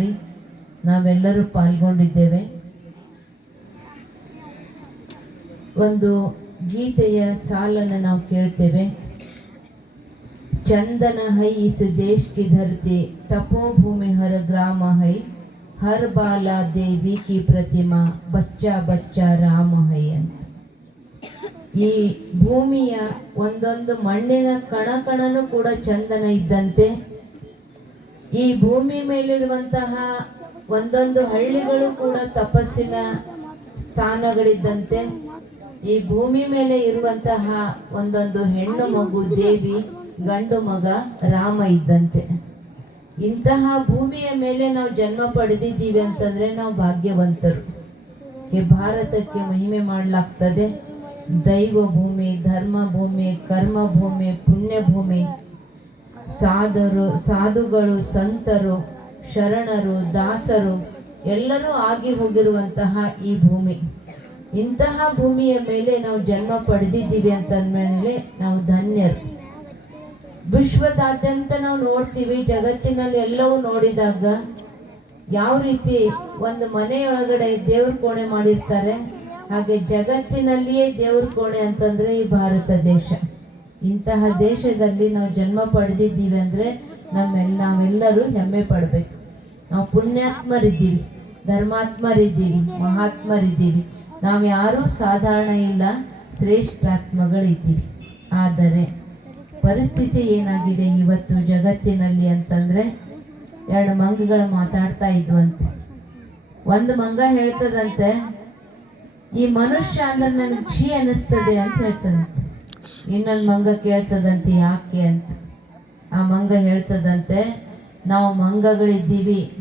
ಕಾರ್ಯಕ್ರಮದಲ್ಲಿ ನಾವೆಲ್ಲರೂ ಪಾಲ್ಗೊಂಡಿದ್ದೇವೆ. ಒಂದು ಗೀತೆಯ ಸಾಲನ್ನು ನಾವು ಕೇಳ್ತೇವೆ. ಚಂದನ ಹೈ ಇಸ್ ದೇಶ್ ಕಿ ಧರ್ತಿ ತಪೋಭೂಮಿ ಹರ ಗ್ರಾಮ ಹೈ, ಹರ್ ಬಾಲ ದೇವಿ ಕಿ ಪ್ರತಿಮಾ, ಬಚ್ಚಾ ಬಚ್ಚಾ ರಾಮ ಹೈ ಅಂತ. ಈ ಭೂಮಿಯ ಒಂದೊಂದು ಮಣ್ಣಿನ ಕಣ ಕಣನೂ ಕೂಡ ಚಂದನ ಇದ್ದಂತೆ ಈ ಭೂಮಿ ಮೇಲಿರುವಂತಹ ಒಂದೊಂದು ಹಳ್ಳಿಗಳು ಕೂಡ ತಪಸ್ಸಿನ ಸ್ಥಾನಗಳಿದ್ದಂತೆ. ಈ ಭೂಮಿ ಮೇಲೆ ಇರುವಂತಹ ಒಂದೊಂದು ಹೆಣ್ಣು ಮಗು, ದೇವಿ, ಗಂಡು ಮಗ, ರಾಮ ಇದ್ದಂತೆ. ಇಂತಹ ಭೂಮಿಯ ಮೇಲೆ ನಾವು ಜನ್ಮ ಪಡೆದಿದ್ದೀವಿ ಅಂತಂದ್ರೆ ನಾವು ಭಾಗ್ಯವಂತರು. ಈ ಭಾರತಕ್ಕೆ ಮಹಿಮೆ ಮಾಡಲಾಗ್ತದೆ. ದೈವ ಭೂಮಿ, ಧರ್ಮ ಭೂಮಿ, ಕರ್ಮ ಭೂಮಿ, ಪುಣ್ಯ ಭೂಮಿ. ಸಾಧರು ಸಾಧುಗಳು, ಸಂತರು, ಶರಣರು, ದಾಸರು, ಎಲ್ಲರೂ ಆಗಿ ಹೋಗಿರುವಂತಹ ಈ ಭೂಮಿ. ಇಂತಹ ಭೂಮಿಯ ಮೇಲೆ ನಾವು ಜನ್ಮ ಪಡೆದಿದ್ದೀವಿ ಅಂತಂದ್ಮೇಲೆ ನಾವು ಧನ್ಯರು. ವಿಶ್ವದಾದ್ಯಂತ ನಾವು ನೋಡ್ತೀವಿ, ಜಗತ್ತಿನಲ್ಲಿ ಎಲ್ಲವೂ ನೋಡಿದಾಗ ಯಾವ ರೀತಿ ಒಂದು ಮನೆಯೊಳಗಡೆ ದೇವ್ರ ಕೋಣೆ ಮಾಡಿರ್ತಾರೆ, ಹಾಗೆ ಜಗತ್ತಿನಲ್ಲಿಯೇ ದೇವ್ರ ಕೋಣೆ ಅಂತಂದ್ರೆ ಈ ಭಾರತ ದೇಶ. ಇಂತಹ ದೇಶದಲ್ಲಿ ನಾವು ಜನ್ಮ ಪಡೆದಿದ್ದೀವಿ ಅಂದರೆ ನಮ್ಮೆಲ್ಲ ನಾವೆಲ್ಲರೂ ಹೆಮ್ಮೆ ಪಡಬೇಕು. ನಾವು ಪುಣ್ಯಾತ್ಮರಿದ್ದೀವಿ, ಧರ್ಮಾತ್ಮರಿದ್ದೀವಿ, ಮಹಾತ್ಮರಿದ್ದೀವಿ. ನಾವು ಯಾರೂ ಸಾಧಾರಣ ಇಲ್ಲ, ಶ್ರೇಷ್ಠಾತ್ಮಗಳಿದ್ದೀವಿ. ಆದರೆ ಪರಿಸ್ಥಿತಿ ಏನಾಗಿದೆ ಇವತ್ತು ಜಗತ್ತಿನಲ್ಲಿ ಅಂತಂದರೆ ಎರಡು ಮಂಗಗಳು ಮಾತಾಡ್ತಾ ಇದ್ವಂತೆ. ಒಂದು ಮಂಗ ಹೇಳ್ತದಂತೆ, ಈ ಮನುಷ್ಯ ಅಂದ್ರೆ ನನಗೆ ಕ್ಷಿ ಅನ್ನಿಸ್ತದೆ ಅಂತ ಹೇಳ್ತದಂತೆ. ಇನ್ನೊಂದು ಮಂಗ ಕೇಳ್ತದಂತೆ ಯಾಕೆ ಅಂತ? ಆ ಮಂಗ ಹೇಳ್ತದಂತೆ, ನಾವು ಮಂಗಗಳಿದ್ದೀವಿ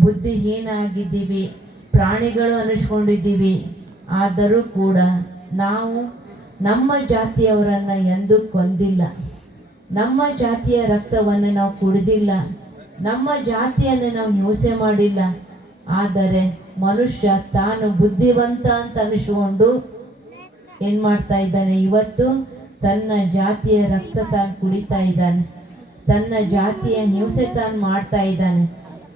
ಬುದ್ಧಿಹೀನ ಆಗಿದ್ದೀವಿ ಪ್ರಾಣಿಗಳು ಅನಿಸ್ಕೊಂಡಿದ್ದೀವಿ, ಆದರೂ ಕೂಡ ನಾವು ನಮ್ಮ ಜಾತಿಯವರನ್ನು ಎಂದೂ ಕೊಂದಿಲ್ಲ. ನಮ್ಮ ಜಾತಿಯ ರಕ್ತವನ್ನು ನಾವು ಕುಡಿದಿಲ್ಲ. ನಮ್ಮ ಜಾತಿಯನ್ನು ನಾವು ಹಿಂಸೆ ಮಾಡಿಲ್ಲ. ಆದರೆ ಮನುಷ್ಯ ತಾನು ಬುದ್ಧಿವಂತ ಅಂತ ಅನಿಸ್ಕೊಂಡು ಏನ್ ಮಾಡ್ತಾ ಇದ್ದಾನೆ? ಇವತ್ತು ತನ್ನ ಜಾತಿಯ ರಕ್ತ ತಾನು ಕುಡಿತಾ ಇದ್ದಾನೆ. ತನ್ನ ಜಾತಿಯ ಹಿಂಸೆ ತಾನು ಮಾಡ್ತಾ ಇದ್ದಾನೆ.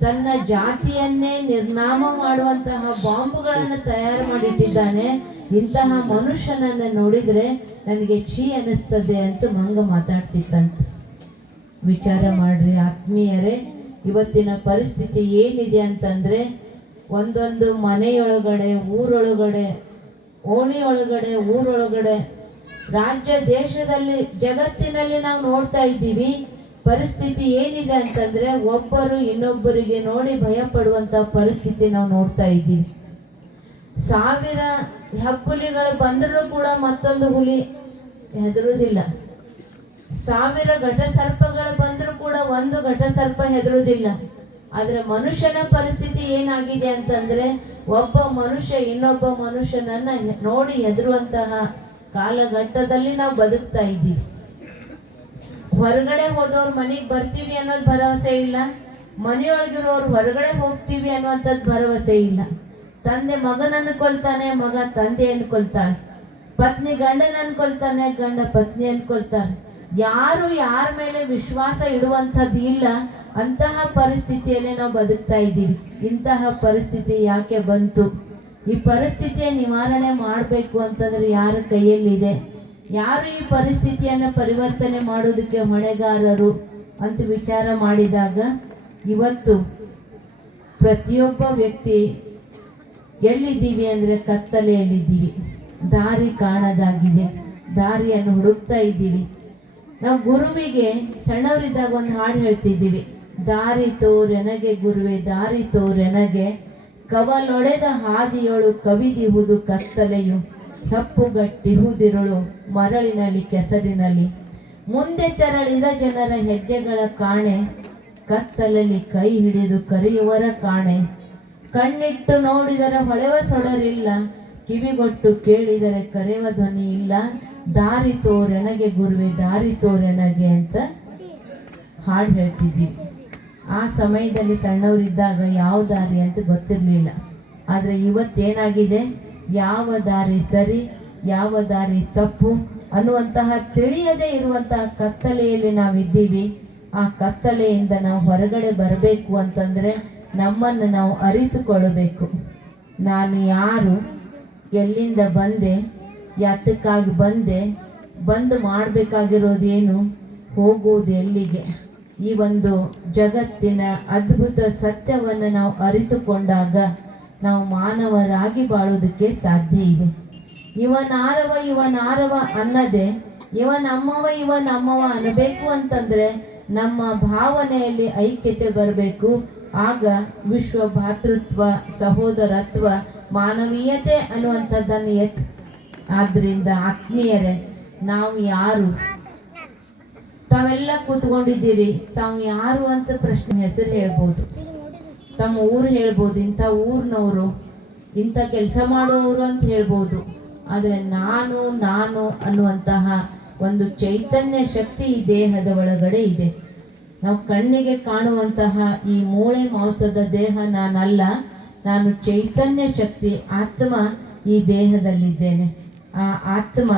ತನ್ನ ಜಾತಿಯನ್ನೇ ನಿರ್ನಾಮ ಮಾಡುವಂತಹ ಬಾಂಬುಗಳನ್ನು ತಯಾರು ಮಾಡಿಟ್ಟಿದ್ದಾನೆ. ಇಂತಹ ಮನುಷ್ಯನನ್ನ ನೋಡಿದ್ರೆ ನನಗೆ ಛೀ ಅನಿಸ್ತದೆ ಅಂತ ಮಂಗ ಮಾತಾಡ್ತಿತ್ತಂತೆ. ವಿಚಾರ ಮಾಡ್ರಿ ಆತ್ಮೀಯರೇ, ಇವತ್ತಿನ ಪರಿಸ್ಥಿತಿ ಏನಿದೆ ಅಂತಂದ್ರೆ ಒಂದೊಂದು ಮನೆಯೊಳಗಡೆ, ಊರೊಳಗಡೆ ಓಣಿ ಒಳಗಡೆ ಊರೊಳಗಡೆ, ರಾಜ್ಯ, ದೇಶದಲ್ಲಿ, ಜಗತ್ತಿನಲ್ಲಿ ನಾವು ನೋಡ್ತಾ ಇದ್ದೀವಿ. ಪರಿಸ್ಥಿತಿ ಏನಿದೆ ಅಂತಂದ್ರೆ ಒಬ್ಬರು ಇನ್ನೊಬ್ಬರಿಗೆ ನೋಡಿ ಭಯ ಪಡುವಂತ ಪರಿಸ್ಥಿತಿ ನಾವು ನೋಡ್ತಾ ಇದ್ದೀವಿ. ಸಾವಿರ ಹಕ್ಕುಲಿಗಳು ಬಂದರೂ ಕೂಡ ಮತ್ತೊಂದು ಹುಲಿ ಹೆದರುವುದಿಲ್ಲ. ಸಾವಿರ ಘಟಸರ್ಪಗಳು ಬಂದರೂ ಕೂಡ ಒಂದು ಘಟಸರ್ಪ ಹೆದರುವುದಿಲ್ಲ. ಆದ್ರೆ ಮನುಷ್ಯನ ಪರಿಸ್ಥಿತಿ ಏನಾಗಿದೆ ಅಂತಂದ್ರೆ ಒಬ್ಬ ಮನುಷ್ಯ ಇನ್ನೊಬ್ಬ ಮನುಷ್ಯನನ್ನ ನೋಡಿ ಹೆದರುವಂತಹ ಕಾಲಘಟ್ಟದಲ್ಲಿ ನಾವು ಬದುಕ್ತಾ ಇದ್ದೀವಿ. ಹೊರಗಡೆ ಹೋದವ್ರು ಮನೆಗೆ ಬರ್ತೀವಿ ಅನ್ನೋದು ಭರವಸೆ ಇಲ್ಲ. ಮನೆಯೊಳಗಿರೋರು ಹೊರಗಡೆ ಹೋಗ್ತೀವಿ ಅನ್ನುವಂಥದ್ದು ಭರವಸೆ ಇಲ್ಲ. ತಂದೆ ಮಗನನ್ನು ಕೊಲ್ತಾನೆ ಮಗ ತಂದೆ ಕೊಲ್ತಾಳೆ ಪತ್ನಿ ಗಂಡನನ್ನು ಕೊಲ್ತಾನೆ ಗಂಡ ಪತ್ನಿ ಕೊಲ್ತಾನೆ ಯಾರು ಯಾರ ಮೇಲೆ ವಿಶ್ವಾಸ ಇಡುವಂಥದ್ದು ಇಲ್ಲ. ಅಂತಹ ಪರಿಸ್ಥಿತಿಯಲ್ಲಿ ನಾವು ಬದುಕ್ತಾ ಇದ್ದೀವಿ. ಇಂತಹ ಪರಿಸ್ಥಿತಿ ಯಾಕೆ ಬಂತು? ಈ ಪರಿಸ್ಥಿತಿಯ ನಿವಾರಣೆ ಮಾಡಬೇಕು ಅಂತಂದ್ರೆ ಯಾರ ಕೈಯಲ್ಲಿದೆ? ಯಾರು ಈ ಪರಿಸ್ಥಿತಿಯನ್ನು ಪರಿವರ್ತನೆ ಮಾಡೋದಕ್ಕೆ ಹೊಣೆಗಾರರು ಅಂತ ವಿಚಾರ ಮಾಡಿದಾಗ ಇವತ್ತು ಪ್ರತಿಯೊಬ್ಬ ವ್ಯಕ್ತಿ ಎಲ್ಲಿದ್ದೀವಿ ಅಂದರೆ ಕತ್ತಲೆಯಲ್ಲಿದ್ದೀವಿ. ದಾರಿ ಕಾಣದಾಗಿದೆ. ದಾರಿಯನ್ನು ಹುಡುಕ್ತಾ ಇದ್ದೀವಿ. ನಾವು ಗುರುವಿಗೆ ಸಣ್ಣವರಿದ್ದಾಗ ಒಂದು ಹಾಡು ಹೇಳ್ತಿದ್ದೀವಿ. ದಾರಿ ತೋರೆನಗೆ ಗುರುವೆ, ದಾರಿ ತೋರೆನಗೆ. ಕವಲೊಡೆದ ಹಾದಿಯೊಳು ಕವಿದಿಹುದು ಕತ್ತಲೆಯು, ಹೆಪ್ಪುಗಟ್ಟಿಹುದಿರುಳು ಮರಳಿನಲ್ಲಿ ಕೆಸರಿನಲ್ಲಿ ಮುಂದೆ ತೆರಳಿದ ಜನರ ಹೆಜ್ಜೆಗಳ ಕಾಣೆ, ಕತ್ತಲಲ್ಲಿ ಕೈ ಹಿಡಿದು ಕರೆಯುವರ ಕಾಣೆ. ಕಣ್ಣಿಟ್ಟು ನೋಡಿದರೆ ಹೊಳೆವ ಸೊಳರಿಲ್ಲ ಕಿವಿಗೊಟ್ಟು ಕೇಳಿದರೆ ಕರೆಯುವ ಧ್ವನಿ ಇಲ್ಲ. ದಾರಿ ತೋರೆನಗೆ ಗುರುವೆ, ದಾರಿ ತೋರೆನಗೆ ಅಂತ ಹಾಡು ಹೇಳ್ತಿದ್ದೀವಿ. ಆ ಸಮಯದಲ್ಲಿ ಸಣ್ಣವರಿದ್ದಾಗ ಯಾವ ದಾರಿ ಅಂತ ಗೊತ್ತಿರಲಿಲ್ಲ. ಆದರೆ ಇವತ್ತೇನಾಗಿದೆ? ಯಾವ ದಾರಿ ಸರಿ, ಯಾವ ದಾರಿ ತಪ್ಪು ಅನ್ನುವಂತಹ ತಿಳಿಯದೇ ಇರುವಂತಹ ಕತ್ತಲೆಯಲ್ಲಿ ನಾವಿದ್ದೀವಿ. ಆ ಕತ್ತಲೆಯಿಂದ ನಾವು ಹೊರಗಡೆ ಬರಬೇಕು ಅಂತಂದರೆ ನಮ್ಮನ್ನು ನಾವು ಅರಿತುಕೊಳ್ಳಬೇಕು. ನಾನು ಯಾರು? ಎಲ್ಲಿಂದ ಬಂದೆ? ಯಾತಕ್ಕಾಗಿ ಬಂದೆ? ಬಂದು ಮಾಡಬೇಕಾಗಿರೋದೇನು? ಹೋಗುವುದು ಎಲ್ಲಿಗೆ? ಈ ಒಂದು ಜಗತ್ತಿನ ಅದ್ಭುತ ಸತ್ಯವನ್ನು ನಾವು ಅರಿತುಕೊಂಡಾಗ ನಾವು ಮಾನವರಾಗಿ ಬಾಳೋದಕ್ಕೆ ಸಾಧ್ಯ ಇದೆ. ಇವನಾರವ ಇವನಾರವ ಅನ್ನದೆ ಇವನಮ್ಮವ ಇವನಮ್ಮವ ಇವ ನಮ್ಮವ ಅನ್ನಬೇಕು ಅಂತಂದ್ರೆ ನಮ್ಮ ಭಾವನೆಯಲ್ಲಿ ಐಕ್ಯತೆ ಬರಬೇಕು. ಆಗ ವಿಶ್ವ ಭಾತೃತ್ವ, ಸಹೋದರತ್ವ, ಮಾನವೀಯತೆ ಅನ್ನುವಂಥದ್ದನ್ನು ಎತ್ ಆದ್ರಿಂದ ಆತ್ಮೀಯರೇ, ನಾವು ಯಾರು ತಾವೆಲ್ಲ ಕೂತ್ಕೊಂಡಿದ್ದೀರಿ. ತಾವು ಯಾರು ಅಂತ ಪ್ರಶ್ನೆ ಹೆಸರು ಹೇಳ್ಬೋದು. ತಮ್ಮ ಊರು ಹೇಳ್ಬೋದು, ಇಂಥ ಊರಿನವರು, ಇಂಥ ಕೆಲಸ ಮಾಡುವವರು ಅಂತ ಹೇಳ್ಬೋದು. ಆದರೆ ನಾನು ನಾನು ಅನ್ನುವಂತಹ ಒಂದು ಚೈತನ್ಯ ಶಕ್ತಿ ಈ ದೇಹದ ಒಳಗಡೆ ಇದೆ. ನಾವು ಕಣ್ಣಿಗೆ ಕಾಣುವಂತಹ ಈ ಮೂಳೆ ಮಾಂಸದ ದೇಹ ನಾನಲ್ಲ, ನಾನು ಚೈತನ್ಯ ಶಕ್ತಿ, ಆತ್ಮ ಈ ದೇಹದಲ್ಲಿದ್ದೇನೆ. ಆ ಆತ್ಮ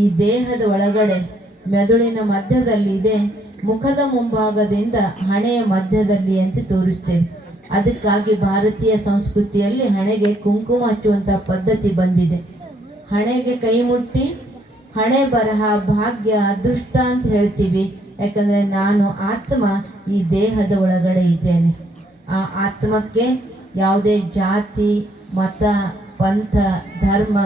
ಈ ದೇಹದ ಒಳಗಡೆ ಮೆದುಳಿನ ಮಧ್ಯದಲ್ಲಿ ಇದೆ ಮುಖದ ಮುಂಭಾಗದಿಂದ ಹಣೆಯ ಮಧ್ಯದಲ್ಲಿ ಅಂತ ತೋರಿಸ್ತೇವೆ. ಅದಕ್ಕಾಗಿ ಭಾರತೀಯ ಸಂಸ್ಕೃತಿಯಲ್ಲಿ ಹಣೆಗೆ ಕುಂಕುಮ ಹಚ್ಚುವಂತಹ ಪದ್ಧತಿ ಬಂದಿದೆ. ಹಣೆಗೆ ಕೈ ಮುಟ್ಟಿ ಹಣೆ ಬರಹ, ಭಾಗ್ಯ, ಅದೃಷ್ಟ ಅಂತ ಹೇಳ್ತೀವಿ. ಯಾಕಂದ್ರೆ ನಾನು ಆತ್ಮ ಈ ದೇಹದ ಒಳಗಡೆ ಇದ್ದೇನೆ. ಆ ಆತ್ಮಕ್ಕೆ ಯಾವುದೇ ಜಾತಿ, ಮತ, ಪಂಥ, ಧರ್ಮ,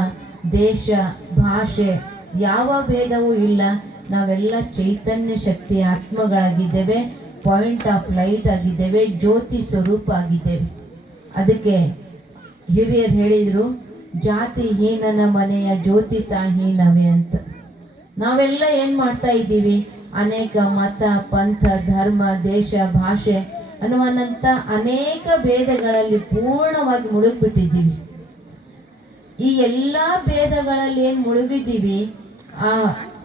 ದೇಶ, ಭಾಷೆ, ಯಾವ ಭೇದವೂ ಇಲ್ಲ. ನಾವೆಲ್ಲ ಚೈತನ್ಯ ಶಕ್ತಿ ಆತ್ಮಗಳಾಗಿದ್ದೇವೆ ಪಾಯಿಂಟ್ ಆಫ್ ಲೈಟ್ ಆಗಿದ್ದೇವೆ, ಜ್ಯೋತಿ ಸ್ವರೂಪ ಆಗಿದ್ದೇವೆ. ಅದಕ್ಕೆ ಹಿರಿಯರು ಹೇಳಿದರು, ಜಾತಿ ಹೀನನ ಮನೆಯ ಜ್ಯೋತಿ ತಾಹೀನವೇ ಅಂತ. ನಾವೆಲ್ಲ ಏನು ಮಾಡ್ತಾ ಇದ್ದೀವಿ? ಅನೇಕ ಮತ, ಪಂಥ, ಧರ್ಮ, ದೇಶ, ಭಾಷೆ ಅನ್ನುವಂಥ ಅನೇಕ ಭೇದಗಳಲ್ಲಿ ಪೂರ್ಣವಾಗಿ ಮುಳುಗಿಬಿಟ್ಟಿದ್ದೀವಿ. ಈ ಎಲ್ಲ ಭೇದಗಳಲ್ಲಿ ಏನು ಮುಳುಗಿದ್ದೀವಿ? ಆ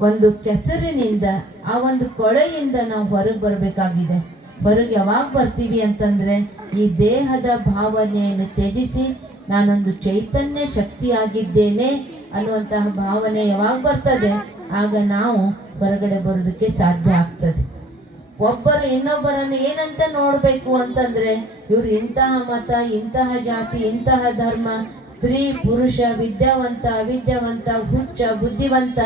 ಒಂದು ಕೆಸರಿನಿಂದ, ಆ ಒಂದು ಕೊಳೆಯಿಂದ ನಾವು ಹೊರಗೆ ಬರಬೇಕಾಗಿದೆ. ಹೊರಗೆ ಯಾವಾಗ ಬರ್ತೀವಿ ಅಂತಂದ್ರೆ, ಈ ದೇಹದ ಭಾವನೆಯನ್ನು ತ್ಯಜಿಸಿ, ನಾನೊಂದು ಚೈತನ್ಯ ಶಕ್ತಿಯಾಗಿದ್ದೇನೆ ಅನ್ನುವಂತಹ ಭಾವನೆ ಯಾವಾಗ ಬರ್ತದೆ, ಆಗ ನಾವು ಹೊರಗಡೆ ಬರೋದಕ್ಕೆ ಸಾಧ್ಯ ಆಗ್ತದೆ. ಒಬ್ಬರು ಇನ್ನೊಬ್ಬರನ್ನು ಏನಂತ ನೋಡಬೇಕು ಅಂತಂದ್ರೆ, ಇವ್ರು ಇಂತಹ ಮತ, ಇಂತಹ ಜಾತಿ, ಇಂತಹ ಧರ್ಮ, ಸ್ತ್ರೀ, ಪುರುಷ, ವಿದ್ಯಾವಂತ, ಅವಿದ್ಯಾವಂತ, ಹುಚ್ಚ, ಬುದ್ಧಿವಂತ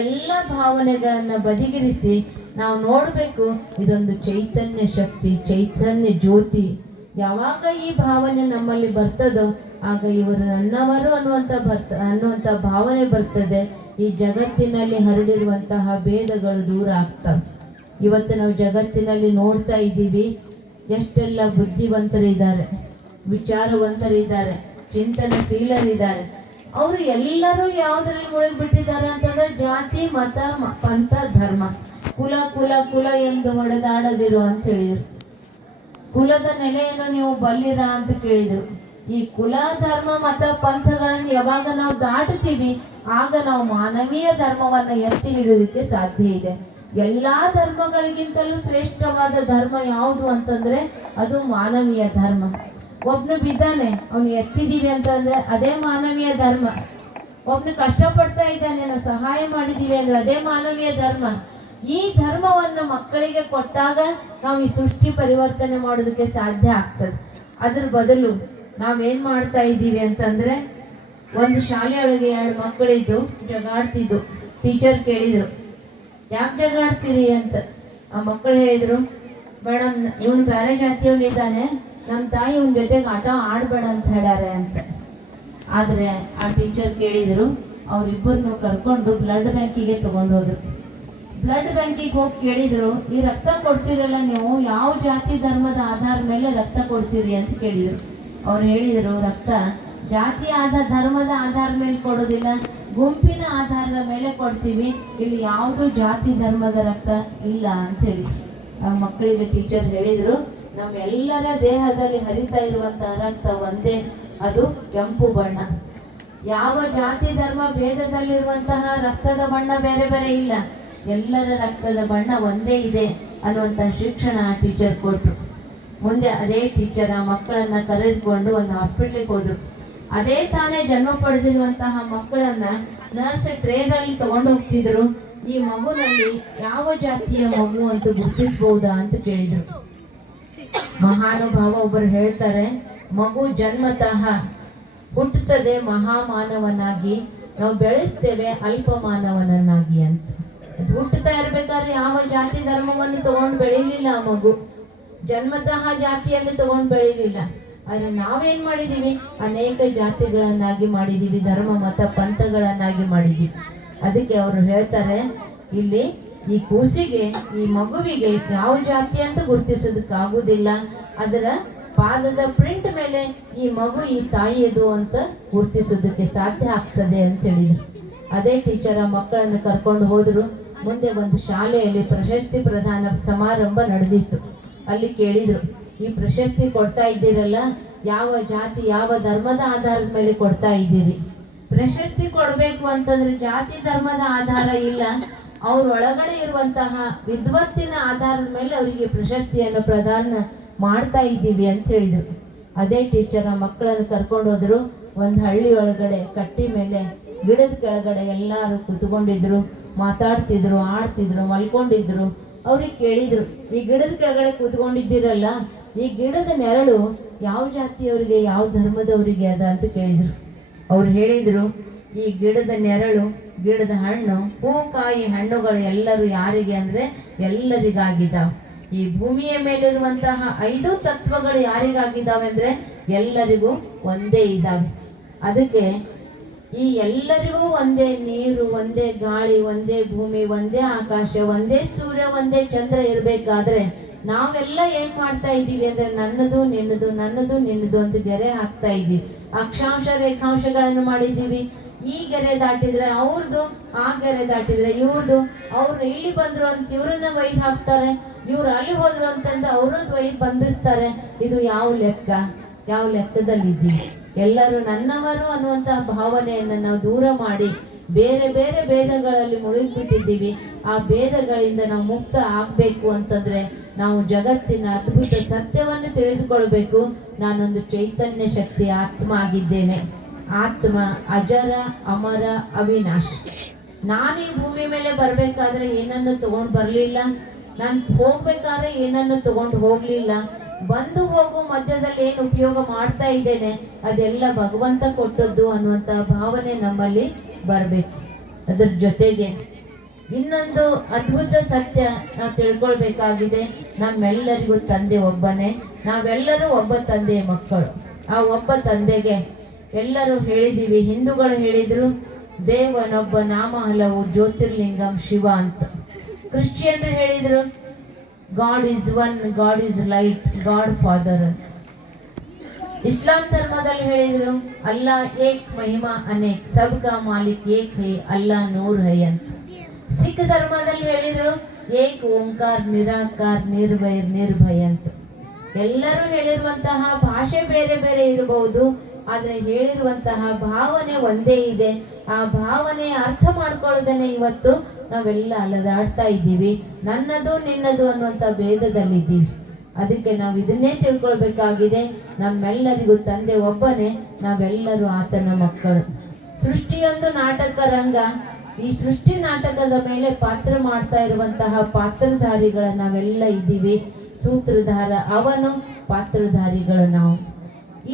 ಎಲ್ಲ ಭಾವನೆಗಳನ್ನ ಬದಿಗಿರಿಸಿ ನಾವು ನೋಡಬೇಕು, ಇದೊಂದು ಚೈತನ್ಯ ಶಕ್ತಿ, ಚೈತನ್ಯ ಜ್ಯೋತಿ. ಯಾವಾಗ ಈ ಭಾವನೆ ನಮ್ಮಲ್ಲಿ ಬರ್ತದೋ, ಆಗ ಇವರು ನನ್ನವರು ಅನ್ನುವಂಥ ಬರ್ತ ಅನ್ನುವಂಥ ಭಾವನೆ ಬರ್ತದೆ. ಈ ಜಗತ್ತಿನಲ್ಲಿ ಹರಡಿರುವಂತಹ ಭೇದಗಳು ದೂರ ಆಗ್ತವೆ. ಇವತ್ತು ನಾವು ಜಗತ್ತಿನಲ್ಲಿ ನೋಡ್ತಾ ಇದ್ದೀವಿ, ಎಷ್ಟೆಲ್ಲ ಬುದ್ಧಿವಂತರಿದ್ದಾರೆ, ವಿಚಾರವಂತರಿದ್ದಾರೆ, ಚಿಂತನಶೀಲರಿದ್ದಾರೆ. ಅವರು ಎಲ್ಲರೂ ಯಾವುದ್ರಲ್ಲಿ ಮುಳುಗ್ಬಿಟ್ಟಿದ್ದಾರೆ ಅಂತಂದ್ರೆ ಜಾತಿ, ಮತ ಪಂಥ, ಧರ್ಮ. ಕುಲ ಕುಲ ಕುಲ ಎಂದು ಹೊಡೆದಾಡದಿರು ಅಂತ ಹೇಳಿದ್ರು. ಕುಲದ ನೆಲೆಯನ್ನು ನೀವು ಬಲ್ಲಿರ ಅಂತ ಕೇಳಿದ್ರು. ಈ ಕುಲ, ಧರ್ಮ, ಮತ, ಪಂಥಗಳನ್ನು ಯಾವಾಗ ನಾವು ದಾಟುತ್ತೀವಿ, ಆಗ ನಾವು ಮಾನವೀಯ ಧರ್ಮವನ್ನ ಎತ್ತಿ ಹಿಡಿಯೋದಕ್ಕೆ ಸಾಧ್ಯ ಇದೆ. ಎಲ್ಲಾ ಧರ್ಮಗಳಿಗಿಂತಲೂ ಶ್ರೇಷ್ಠವಾದ ಧರ್ಮ ಯಾವುದು ಅಂತಂದ್ರೆ ಅದು ಮಾನವೀಯ ಧರ್ಮ. ಒಬ್ನು ಬಿದ್ದಾನೆ, ಅವನು ಎತ್ತಿದೀವಿ ಅಂತಂದ್ರೆ ಅದೇ ಮಾನವೀಯ ಧರ್ಮ. ಒಬ್ನು ಕಷ್ಟಪಡ್ತಾ ಇದ್ದಾನೆ, ನಾವು ಸಹಾಯ ಮಾಡಿದೀವಿ ಅಂದ್ರೆ ಅದೇ ಮಾನವೀಯ ಧರ್ಮ. ಈ ಧರ್ಮವನ್ನು ಮಕ್ಕಳಿಗೆ ಕೊಟ್ಟಾಗ ನಾವು ಈ ಸೃಷ್ಟಿ ಪರಿವರ್ತನೆ ಮಾಡೋದಕ್ಕೆ ಸಾಧ್ಯ ಆಗ್ತದೆ. ಅದ್ರ ಬದಲು ನಾವೇನ್ ಮಾಡ್ತಾ ಇದ್ದೀವಿ ಅಂತಂದ್ರೆ, ಒಂದು ಶಾಲೆಯೊಳಗೆ ಎರಡು ಮಕ್ಕಳಿದ್ದು ಜಗಾಡ್ತಿದ್ದು. ಟೀಚರ್ ಕೇಳಿದ್ರು, ಯಾಕೆ ಜಗಾಡ್ತೀರಿ? ಅಂತ. ಆ ಮಕ್ಕಳು ಹೇಳಿದ್ರು, ಮೇಡಮ್, ಇವನು ಬೇರೆ ಜಾತಿಯವನಿದ್ದಾನೆ ನಮ್ಮ ತಾಯಿ ಅವನ ಜೊತೆಗೆ ಆಟ ಆಡಬೇಡ ಅಂತ ಹೇಳಾರೆ ಅಂತ. ಆದರೆ ಆ ಟೀಚರ್ ಕೇಳಿದರು ಅವರಿಬ್ಬರನ್ನು ಕರ್ಕೊಂಡು ಬ್ಲಡ್ ಬ್ಯಾಂಕಿಗೆ ತಗೊಂಡು ಹೋದ್ರು ಬ್ಲಡ್ ಬ್ಯಾಂಕಿಗೆ ಹೋಗಿ ಕೇಳಿದರು, ಈ ರಕ್ತ ಕೊಡ್ತೀರಲ್ಲ ನೀವು, ಯಾವ ಜಾತಿ ಧರ್ಮದ ಆಧಾರ ಮೇಲೆ ರಕ್ತ ಕೊಡ್ತೀರಿ? ಅಂತ ಕೇಳಿದರು. ಅವ್ರು ಹೇಳಿದರು, ರಕ್ತ ಜಾತಿ ಆದ ಧರ್ಮದ ಆಧಾರ ಮೇಲೆ ಕೊಡೋದಿಲ್ಲ, ಗುಂಪಿನ ಆಧಾರದ ಮೇಲೆ ಕೊಡ್ತೀವಿ, ಇಲ್ಲಿ ಯಾವುದು ಜಾತಿ ಧರ್ಮದ ರಕ್ತ ಇಲ್ಲ ಅಂತ ಹೇಳಿ ಆ ಮಕ್ಕಳಿಗೆ ಟೀಚರ್ ಹೇಳಿದ್ರು ನಮ್ಮೆಲ್ಲರ ದೇಹದಲ್ಲಿ ಹರಿತಾ ಇರುವಂತಹ ರಕ್ತ ಒಂದೇ, ಅದು ಕೆಂಪು ಬಣ್ಣ. ಯಾವ ಜಾತಿ, ಧರ್ಮ, ಭೇದದಲ್ಲಿರುವಂತಹ ರಕ್ತದ ಬಣ್ಣ ಬೇರೆ ಬೇರೆ ಇಲ್ಲ. ಎಲ್ಲರ ರಕ್ತದ ಬಣ್ಣ ಒಂದೇ ಇದೆ ಅನ್ನುವಂತಹ ಶಿಕ್ಷಣ ಆ ಟೀಚರ್ ಕೊಟ್ಟರು ಮುಂದೆ ಅದೇ ಟೀಚರ್ ಆ ಮಕ್ಕಳನ್ನ ಕರೆದುಕೊಂಡು ಒಂದು ಹಾಸ್ಪಿಟ್ಲಿಗೆ ಹೋದ್ರು. ಅದೇ ತಾನೇ ಜನ್ಮ ಪಡೆದಿರುವಂತಹ ಮಕ್ಕಳನ್ನ ನರ್ಸ್ ಟ್ರೇನಲ್ಲಿ ತಗೊಂಡು ಹೋಗ್ತಿದ್ರು. ಈ ಮಗುನಲ್ಲಿ ಯಾವ ಜಾತಿಯ ಮಗು ಅಂತ ಗುರುತಿಸಬಹುದಾ ಅಂತ ಕೇಳಿದ್ರು. ಮಹಾನುಭಾವ ಒಬ್ಬರು ಹೇಳ್ತಾರೆ, ಮಗು ಜನ್ಮತಃ ಹುಟ್ಟುತ್ತದೆ ಮಹಾಮಾನವನಾಗಿ, ನಾವು ಬೆಳೆಸ್ತೇವೆ ಅಲ್ಪ ಮಾನವನನ್ನಾಗಿ ಅಂತ ಹುಟ್ಟುತ್ತಾ ಇರ್ಬೇಕಾದ್ರೆ ಯಾವ ಜಾತಿ ಧರ್ಮವನ್ನು ತಗೊಂಡು ಬೆಳಿಲಿಲ್ಲ ಆ ಮಗು. ಜನ್ಮತಃ ಜಾತಿಯನ್ನು ತಗೊಂಡು ಬೆಳಿಲಿಲ್ಲ. ಆದ್ರೆ ನಾವೇನ್ ಮಾಡಿದೀವಿ? ಅನೇಕ ಜಾತಿಗಳನ್ನಾಗಿ ಮಾಡಿದೀವಿ, ಧರ್ಮ ಮತ ಪಂಥಗಳನ್ನಾಗಿ ಮಾಡಿದೀವಿ. ಅದಕ್ಕೆ ಅವರು ಹೇಳ್ತಾರೆ, ಇಲ್ಲಿ ಈ ಕೂಸಿಗೆ, ಈ ಮಗುವಿಗೆ ಯಾವ ಜಾತಿ ಅಂತ ಗುರುತಿಸೋದಕ್ಕಾಗುವುದಿಲ್ಲ. ಅದರ ಪಾದದ ಪ್ರಿಂಟ್ ಮೇಲೆ ಈ ಮಗು, ಈ ತಾಯಿಯದು ಅಂತ ಗುರುತಿಸೋದಕ್ಕೆ ಸಾಧ್ಯ ಆಗ್ತದೆ ಅಂತ ಹೇಳಿದ್ರು. ಅದೇ ಟೀಚರ್ ಆ ಮಕ್ಕಳನ್ನು ಕರ್ಕೊಂಡು ಹೋದ್ರು. ಮುಂದೆ ಒಂದು ಶಾಲೆಯಲ್ಲಿ ಪ್ರಶಸ್ತಿ ಪ್ರದಾನ ಸಮಾರಂಭ ನಡೆದಿತ್ತು. ಅಲ್ಲಿ ಕೇಳಿದ್ರು, ಈ ಪ್ರಶಸ್ತಿ ಕೊಡ್ತಾ ಇದ್ದೀರಲ್ಲ? ಯಾವ ಜಾತಿ, ಯಾವ ಧರ್ಮದ ಆಧಾರದ ಮೇಲೆ ಕೊಡ್ತಾ ಇದ್ದೀರಿ? ಪ್ರಶಸ್ತಿ ಕೊಡಬೇಕು ಅಂತಂದ್ರೆ ಜಾತಿ, ಧರ್ಮದ ಆಧಾರ ಇಲ್ಲ. ಅವ್ರ ಒಳಗಡೆ ಇರುವಂತಹ ವಿದ್ವತ್ತಿನ ಆಧಾರದ ಮೇಲೆ ಅವರಿಗೆ ಪ್ರಶಸ್ತಿಯನ್ನು ಪ್ರದಾನ ಮಾಡ್ತಾ ಇದ್ದೀವಿ ಅಂತ ಹೇಳಿದರು. ಅದೇ ಟೀಚರ್ ಆ ಮಕ್ಕಳನ್ನು ಕರ್ಕೊಂಡು ಹೋದ್ರು. ಒಂದು ಹಳ್ಳಿ ಒಳಗಡೆ, ಕಟ್ಟಿ ಮೇಲೆ, ಗಿಡದ ಕೆಳಗಡೆ ಎಲ್ಲರೂ ಕುತ್ಕೊಂಡಿದ್ರು. ಮಾತಾಡ್ತಿದ್ರು, ಆಡ್ತಿದ್ರು, ಮಲ್ಕೊಂಡಿದ್ರು. ಅವ್ರಿಗೆ ಕೇಳಿದರು, ಈ ಗಿಡದ ಕೆಳಗಡೆ ಕೂತ್ಕೊಂಡಿದ್ದೀರಲ್ಲ, ಈ ಗಿಡದ ನೆರಳು ಯಾವ ಜಾತಿಯವರಿಗೆ, ಯಾವ ಧರ್ಮದವರಿಗೆ ಅದ? ಅಂತ ಕೇಳಿದರು. ಅವ್ರು ಹೇಳಿದ್ರು ಈ ಗಿಡದ ನೆರಳು, ಗಿಡದ ಹಣ್ಣು, ಹೂಕಾಯಿ ಹಣ್ಣುಗಳು ಎಲ್ಲರೂ ಯಾರಿಗೆ ಅಂದ್ರೆ ಎಲ್ಲರಿಗಾಗಿದ್ದಾವೆ. ಈ ಭೂಮಿಯ ಮೇಲಿರುವಂತಹ ಐದು ತತ್ವಗಳು ಯಾರಿಗಾಗಿದ್ದಾವೆ ಅಂದ್ರೆ ಎಲ್ಲರಿಗೂ ಒಂದೇ ಇದ್ದಾವೆ. ಅದಕ್ಕೆ ಈ ಎಲ್ಲರಿಗೂ ಒಂದೇ ನೀರು, ಒಂದೇ ಗಾಳಿ, ಒಂದೇ ಭೂಮಿ, ಒಂದೇ ಆಕಾಶ, ಒಂದೇ ಸೂರ್ಯ, ಒಂದೇ ಚಂದ್ರ ಇರಬೇಕಾದ್ರೆ ನಾವೆಲ್ಲ ಏನ್ ಮಾಡ್ತಾ ಇದ್ದೀವಿ ಅಂದ್ರೆ ನನ್ನದು, ನಿನ್ನದು ನನ್ನದು, ನಿನ್ನದು ಅಂತ ಗೆರೆ ಹಾಕ್ತಾ ಇದ್ದೀವಿ. ಅಕ್ಷಾಂಶ, ರೇಖಾಂಶಗಳನ್ನು ಮಾಡಿದ್ದೀವಿ. ಈ ಗೆರೆ ದಾಟಿದ್ರೆ ಅವ್ರದ್ದು ಆ ಗೆರೆ ದಾಟಿದ್ರೆ ಇವ್ರದ್ದು ಅವ್ರು ಇಲ್ಲಿ ಬಂದ್ರು ಅಂತ ಇವ್ರನ್ನ ಒಯ್ದು ಹಾಕ್ತಾರೆ. ಇವ್ರು ಅಲ್ಲಿ ಹೋದ್ರು ಅಂತಂದು ಅವ್ರದ್ದು ಒಯ್ದು ಬಂಧಿಸ್ತಾರೆ. ಇದು ಯಾವ ಲೆಕ್ಕ? ಯಾವ ಲೆಕ್ಕದಲ್ಲಿದ್ದೀವಿ ಎಲ್ಲರೂ ನನ್ನವರು ಅನ್ನುವಂತಹ ಭಾವನೆಯನ್ನು ನಾವು ದೂರ ಮಾಡಿ ಬೇರೆ ಬೇರೆ ಭೇದಗಳಲ್ಲಿ ಮುಳುಗಿಬಿಟ್ಟಿದ್ದೀವಿ. ಆ ಭೇದಗಳಿಂದ ನಾವು ಮುಕ್ತ ಆಗಬೇಕು ಅಂತಂದ್ರೆ ನಾವು ಜಗತ್ತಿನ ಅದ್ಭುತ ಸತ್ಯವನ್ನು ತಿಳಿದುಕೊಳ್ಬೇಕು. ನಾನೊಂದು ಚೈತನ್ಯ ಶಕ್ತಿ ಆತ್ಮ ಆಗಿದ್ದೇನೆ. ಆತ್ಮ, ಅಜರ, ಅಮರ, ಅವಿನಾಶ. ನಾನು ಭೂಮಿ ಮೇಲೆ ಬರ್ಬೇಕಾದ್ರೆ ಏನನ್ನು ತಗೊಂಡು ಬರಲಿಲ್ಲ? ನಾನು ಹೋಗ್ಬೇಕಾದ್ರೆ ಏನನ್ನು ತಗೊಂಡು ಹೋಗ್ಲಿಲ್ಲ? ಬಂದು ಹೋಗು ಮಧ್ಯದಲ್ಲಿ ಏನು ಉಪಯೋಗ ಮಾಡ್ತಾ ಇದ್ದೇನೆ? ಅದೆಲ್ಲ ಭಗವಂತ ಕೊಟ್ಟದ್ದು ಅನ್ನುವಂತ ಭಾವನೆ ನಮ್ಮಲ್ಲಿ ಬರಬೇಕು. ಅದ್ರ ಜೊತೆಗೆ ಇನ್ನೊಂದು ಅದ್ಭುತ ಸತ್ಯ ನಾವು ತಿಳ್ಕೊಳ್ಬೇಕಾಗಿದೆ. ನಮ್ಮೆಲ್ಲರಿಗೂ ತಂದೆ ಒಬ್ಬನೇ. ನಾವೆಲ್ಲರೂ ಒಬ್ಬ ತಂದೆಯ ಮಕ್ಕಳು. ಆ ಒಬ್ಬ ತಂದೆಗೆ ಎಲ್ಲರೂ ಹೇಳಿದೀವಿ, ಹಿಂದೂಗಳು ಹೇಳಿದ್ರು, ದೇವನೊಬ್ಬ ನಾಮ ಹಲವು ಜ್ಯೋತಿರ್ಲಿಂಗಂ ಶಿವ ಅಂತ. ಕ್ರಿಶ್ಚಿಯನ್ರು ಹೇಳಿದ್ರು God is one God is light God father ಅಂತ. ಇಸ್ಲಾಂ ಧರ್ಮದಲ್ಲಿ ಹೇಳಿದ್ರು, ಅಲ್ಲಾ ಏಕ್ ಮಹಿಮಾ ಅನೇಕ್, ಸಬ್ಕಾ ಮಾಲಿಕ್ ಏಕ್ ಹೈ, ಅಲ್ಲಾ ನೂರ್ ಹೈ ಅಂತ. ಸಿಖ್ ಧರ್ಮದಲ್ಲಿ ಹೇಳಿದ್ರು, ಏಕ್ ಓಂಕಾರ್, ನಿರಾಕಾರ್, ನಿರ್ಭಯ ನಿರ್ಭಯ ಅಂತ. ಎಲ್ಲರೂ ಹೇಳಿರುವಂತಹ ಭಾಷೆ ಬೇರೆ ಬೇರೆ ಇರಬಹುದು ಆದ್ರೆ ಹೇಳಿರುವಂತಹ ಭಾವನೆ ಒಂದೇ ಇದೆ. ಆ ಭಾವನೆ ಅರ್ಥ ಮಾಡ್ಕೊಳ್ಳೋದನ್ನೇ ಇವತ್ತು ನಾವೆಲ್ಲ ಅಲದಾಡ್ತಾ ಇದ್ದೀವಿ. ನನ್ನದು, ನಿನ್ನದು ಅನ್ನುವಂಥ ಭೇದದಲ್ಲಿದ್ದೀವಿ. ಅದಕ್ಕೆ ನಾವು ಇದನ್ನೇ ತಿಳ್ಕೊಳ್ಬೇಕಾಗಿದೆ. ನಮ್ಮೆಲ್ಲರಿಗೂ ತಂದೆ ಒಬ್ಬನೇ, ನಾವೆಲ್ಲರೂ ಆತನ ಮಕ್ಕಳು. ಸೃಷ್ಟಿಯೊಂದು ನಾಟಕ ರಂಗ. ಈ ಸೃಷ್ಟಿ ನಾಟಕದ ಮೇಲೆ ಪಾತ್ರ ಮಾಡ್ತಾ ಇರುವಂತಹ ಪಾತ್ರಧಾರಿಗಳ ನಾವೆಲ್ಲ ಇದ್ದೀವಿ. ಸೂತ್ರಧಾರ ಅವನು, ಪಾತ್ರಧಾರಿಗಳು ನಾವು.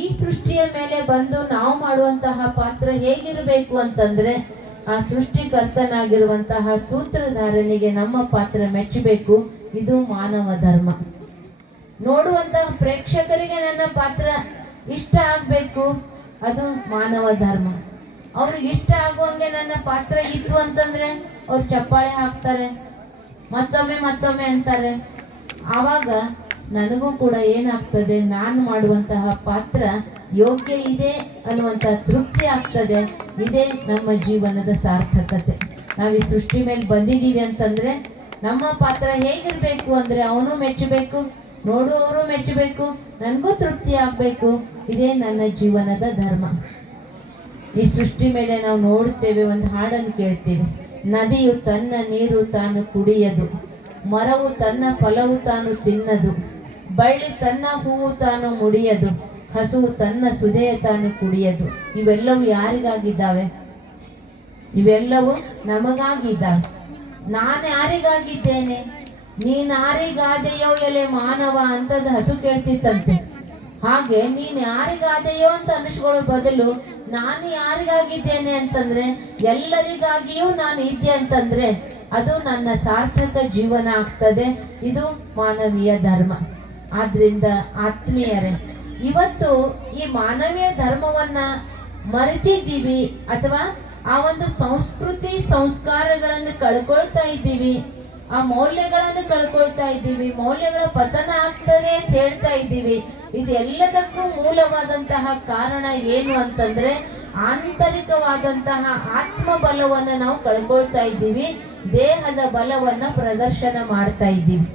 ಈ ಸೃಷ್ಟಿಯ ಮೇಲೆ ಬಂದು ನಾವು ಮಾಡುವಂತಹ ಪಾತ್ರ ಹೇಗಿರಬೇಕು ಅಂತಂದ್ರೆ ಆ ಸೃಷ್ಟಿಕರ್ತನಾಗಿರುವಂತಹ ಸೂತ್ರಧಾರನಿಗೆ ನಮ್ಮ ಪಾತ್ರ ಮೆಚ್ಚಬೇಕು. ಇದು ಮಾನವ ಧರ್ಮ. ನೋಡುವಂತಹ ಪ್ರೇಕ್ಷಕರಿಗೆ ನನ್ನ ಪಾತ್ರ ಇಷ್ಟ ಆಗಬೇಕು, ಅದು ಮಾನವ ಧರ್ಮ. ಅವ್ರಿಗೆ ಇಷ್ಟ ಆಗುವಂಗೆ ನನ್ನ ಪಾತ್ರ ಇತ್ತು ಅಂತಂದ್ರೆ ಅವ್ರು ಚಪ್ಪಾಳೆ ಹಾಕ್ತಾರೆ, ಮತ್ತೊಮ್ಮೆ ಮತ್ತೊಮ್ಮೆ ಅಂತಾರೆ. ಆವಾಗ ನನಗೂ ಕೂಡ ಏನಾಗ್ತದೆ? ನಾನು ಮಾಡುವಂತಹ ಪಾತ್ರ ಯೋಗ್ಯ ಇದೆ ಅನ್ನುವಂತಹ ತೃಪ್ತಿ ಆಗ್ತದೆ. ಇದೇ ನಮ್ಮ ಜೀವನದ ಸಾರ್ಥಕತೆ. ನಾವು ಈ ಸೃಷ್ಟಿ ಮೇಲೆ ಬಂದಿದ್ದೀವಿ ಅಂತಂದ್ರೆ ನಮ್ಮ ಪಾತ್ರ ಹೇಗಿರ್ಬೇಕು ಅಂದ್ರೆ ಅವನು ಮೆಚ್ಚಬೇಕು ನೋಡುವವರು ಮೆಚ್ಚಬೇಕು, ನನಗೂ ತೃಪ್ತಿ ಆಗ್ಬೇಕು. ಇದೇ ನನ್ನ ಜೀವನದ ಧರ್ಮ. ಈ ಸೃಷ್ಟಿ ಮೇಲೆ ನಾವು ನೋಡುತ್ತೇವೆ ಒಂದು ಹಾಡನ್ನು ಕೇಳ್ತೇವೆ. ನದಿಯು ತನ್ನ ನೀರು ತಾನು ಕುಡಿಯದು, ಮರವು ತನ್ನ ಫಲವು ತಾನು ತಿನ್ನದು. ಬಳ್ಳಿ ತನ್ನ ಹೂವು ತಾನು ಮುಡಿಯದು ಹಸುವು ತನ್ನ ಸುದೆಯ ತಾನು ಕುಡಿಯದು. ಇವೆಲ್ಲವೂ ಯಾರಿಗಾಗಿದ್ದಾವೆ? ಇವೆಲ್ಲವೂ ನಮಗಾಗಿದ್ದಾವೆ. ನಾನು ಯಾರಿಗಾಗಿದ್ದೇನೆ? ನೀನ್ ಯಾರಿಗಾದೆಯೋ ಎಲೆ ಮಾನವ ಅಂತದ ಹಸು ಕೇಳ್ತಿತ್ತಂತೆ. ಹಾಗೆ ನೀನ್ ಯಾರಿಗಾದೆಯೋ ಅಂತ ಅನಿಸ್ಕೊಳ್ಳೋ ಬದಲು ನಾನು ಯಾರಿಗಾಗಿದ್ದೇನೆ ಅಂತಂದ್ರೆ ಎಲ್ಲರಿಗಾಗಿಯೂ ನಾನು ಇದ್ದೆ ಅಂತಂದ್ರೆ ಅದು ನನ್ನ ಸಾರ್ಥಕ ಜೀವನ ಆಗ್ತದೆ. ಇದು ಮಾನವೀಯ ಧರ್ಮ. ಆದ್ರಿಂದ ಆತ್ಮೀಯರೇ, ಇವತ್ತು ಈ ಮಾನವೀಯ ಧರ್ಮವನ್ನ ಮರೆತಿದ್ದೀವಿ ಅಥವಾ ಆ ಒಂದು ಸಂಸ್ಕೃತಿ ಸಂಸ್ಕಾರಗಳನ್ನು ಕಳ್ಕೊಳ್ತಾ ಇದ್ದೀವಿ, ಆ ಮೌಲ್ಯಗಳನ್ನು ಕಳ್ಕೊಳ್ತಾ ಇದ್ದೀವಿ, ಮೌಲ್ಯಗಳ ಪತನ ಆಗ್ತದೆ ಅಂತ ಹೇಳ್ತಾ ಇದ್ದೀವಿ. ಇದು ಎಲ್ಲದಕ್ಕೂ ಮೂಲವಾದಂತಹ ಕಾರಣ ಏನು ಅಂತಂದ್ರೆ ಆಂತರಿಕವಾದಂತಹ ಆತ್ಮ ಬಲವನ್ನ ನಾವು ಕಳ್ಕೊಳ್ತಾ ಇದ್ದೀವಿ, ದೇಹದ ಬಲವನ್ನ ಪ್ರದರ್ಶನ ಮಾಡ್ತಾ ಇದ್ದೀವಿ.